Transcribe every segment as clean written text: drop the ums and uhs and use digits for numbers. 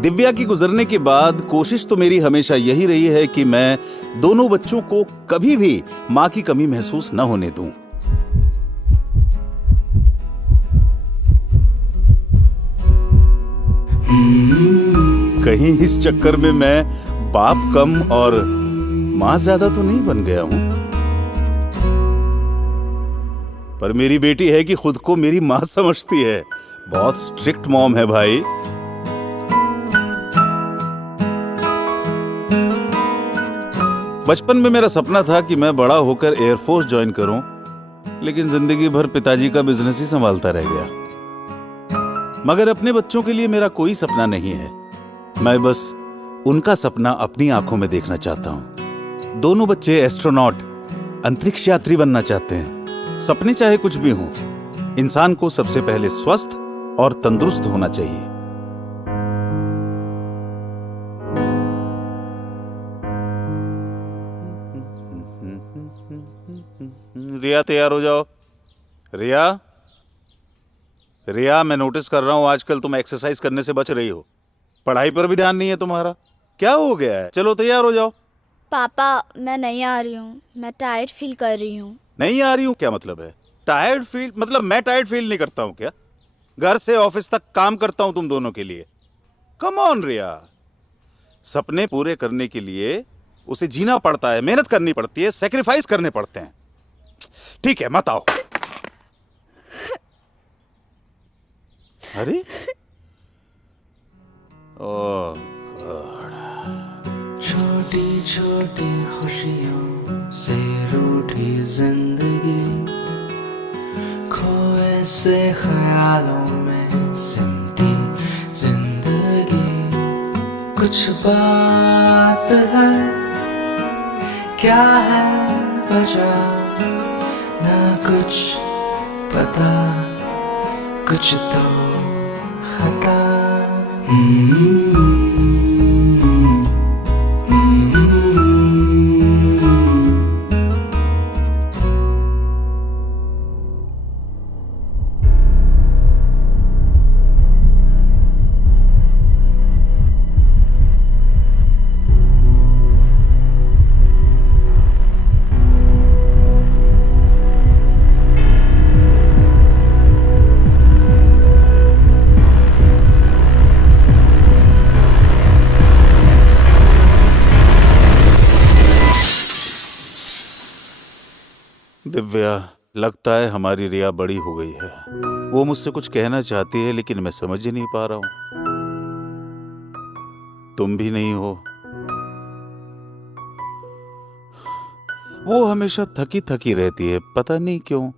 दिव्या की गुजरने के बाद कोशिश तो मेरी हमेशा यही रही है कि मैं दोनों बच्चों को कभी भी माँ की कमी महसूस न होने दूं। कहीं इस चक्कर में मैं बाप कम और माँ ज्यादा तो नहीं बन गया हूं। पर मेरी बेटी है कि खुद को मेरी माँ समझती है। बहुत स्ट्रिक्ट मॉम है भाई। बचपन में मेरा सपना था कि मैं बड़ा होकर एयरफोर्स ज्वाइन करूं, लेकिन जिंदगी भर पिताजी का बिजनेस ही संभालता रह गया। मगर अपने बच्चों के लिए मेरा कोई सपना नहीं है। मैं बस उनका सपना अपनी आंखों में देखना चाहता हूं। दोनों बच्चे एस्ट्रोनॉट, अंतरिक्ष यात्री बनना चाहते हैं। सपने चाहे कुछ भी हों, इंसान को सबसे पहले स्वस्थ और तंदुरुस्त होना चाहिए। रिया, तैयार हो जाओ। रिया, रिया, मैं नोटिस कर रहा हूं आजकल तुम एक्सरसाइज करने से बच रही हो। पढ़ाई पर भी ध्यान नहीं है तुम्हारा। क्या हो गया है? चलो तैयार हो जाओ। पापा, मैं नहीं आ रही हूँ। मैं टायर्ड फील कर रही हूँ। नहीं आ रही हूँ क्या मतलब है? टायर्ड फील मतलब मैं टायर्ड फील नहीं करता हूँ क्या? घर से ऑफिस तक काम करता हूँ तुम दोनों के लिए। कम ऑन रिया, सपने पूरे करने के लिए उसे जीना पड़ता है, मेहनत करनी पड़ती है, सेक्रीफाइस करने पड़ते हैं। ठीक है, मत आओ। अरे ओह गॉड। छोटी छोटी खुशियों से रूठी जिंदगी, खोए से ख्यालों में सिमटी जिंदगी। कुछ बात है, क्या है वजह, ना कुछ पता, कुछ तो खता। दिव्या, लगता है हमारी रिया बड़ी हो गई है। वो मुझसे कुछ कहना चाहती है, लेकिन मैं समझ ही नहीं पा रहा हूं। तुम भी नहीं हो। वो हमेशा थकी थकी रहती है, पता नहीं क्यों।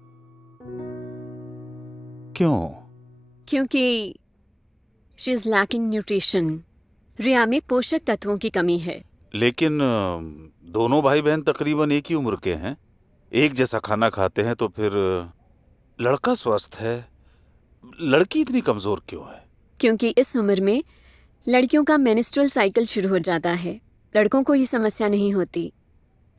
क्यों? क्योंकि शी इज लैकिंग न्यूट्रिशन। रिया में पोषक तत्वों की कमी है। लेकिन दोनों भाई बहन तकरीबन एक ही उम्र के हैं, एक जैसा खाना खाते हैं, तो फिर लड़का स्वस्थ है, लड़की इतनी कमजोर क्यों है? क्योंकि इस उम्र में लड़कियों का मेंस्ट्रुअल साइकिल शुरू हो जाता है। लड़कों को ये समस्या नहीं होती।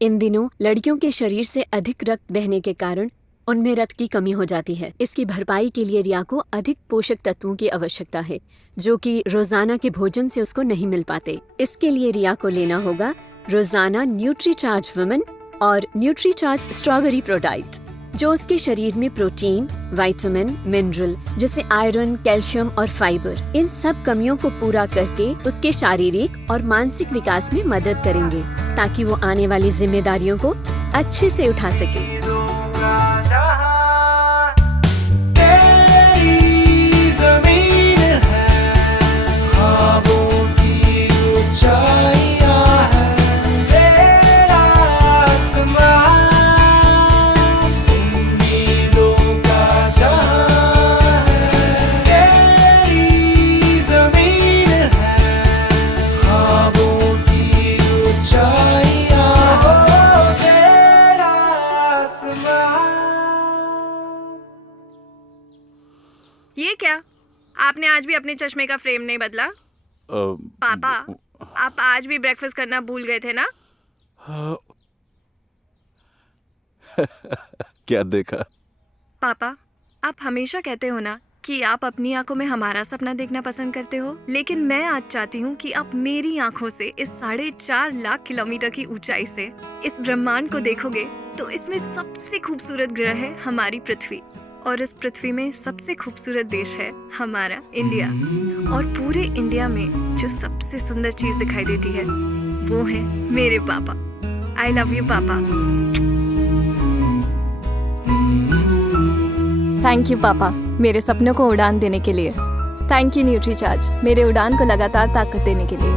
इन दिनों लड़कियों के शरीर से अधिक रक्त बहने के कारण उनमें रक्त की कमी हो जाती है। इसकी भरपाई के लिए रिया को अधिक पोषक तत्वों की आवश्यकता है, जो कि रोजाना के भोजन से उसको नहीं मिल पाते। इसके लिए रिया को लेना होगा रोजाना न्यूट्रीचार्ज वुमेन और न्यूट्रीचार्ज स्ट्रॉबेरी प्रोडाक्ट, जो उसके शरीर में प्रोटीन, विटामिन, मिनरल जैसे आयरन, कैल्शियम और फाइबर, इन सब कमियों को पूरा करके उसके शारीरिक और मानसिक विकास में मदद करेंगे, ताकि वो आने वाली जिम्मेदारियों को अच्छे से उठा सके। ये क्या? आपने आज भी अपने चश्मे का फ्रेम नहीं बदला? पापा, आप आज भी ब्रेकफास्ट करना भूल गए थे ना? क्या देखा? पापा, आप हमेशा कहते हो ना कि आप अपनी आंखों में हमारा सपना देखना पसंद करते हो, लेकिन मैं आज चाहती हूँ कि आप मेरी आंखों से इस 4.5 लाख किलोमीटर की ऊंचाई से इस ब्रह्मांड को देखोगे तो इसमें सबसे खूबसूरत ग्रह है हमारी पृथ्वी, और इस पृथ्वी में सबसे खूबसूरत देश है हमारा इंडिया। और पूरे इंडिया में जो सबसे सुंदर चीज दिखाई देती है वो है मेरे पापा। आई लव यू पापा। थैंक यू पापा, मेरे सपनों को उड़ान देने के लिए। थैंक यू न्यूट्रीचार्ज, मेरे उड़ान को लगातार ताकत देने के लिए।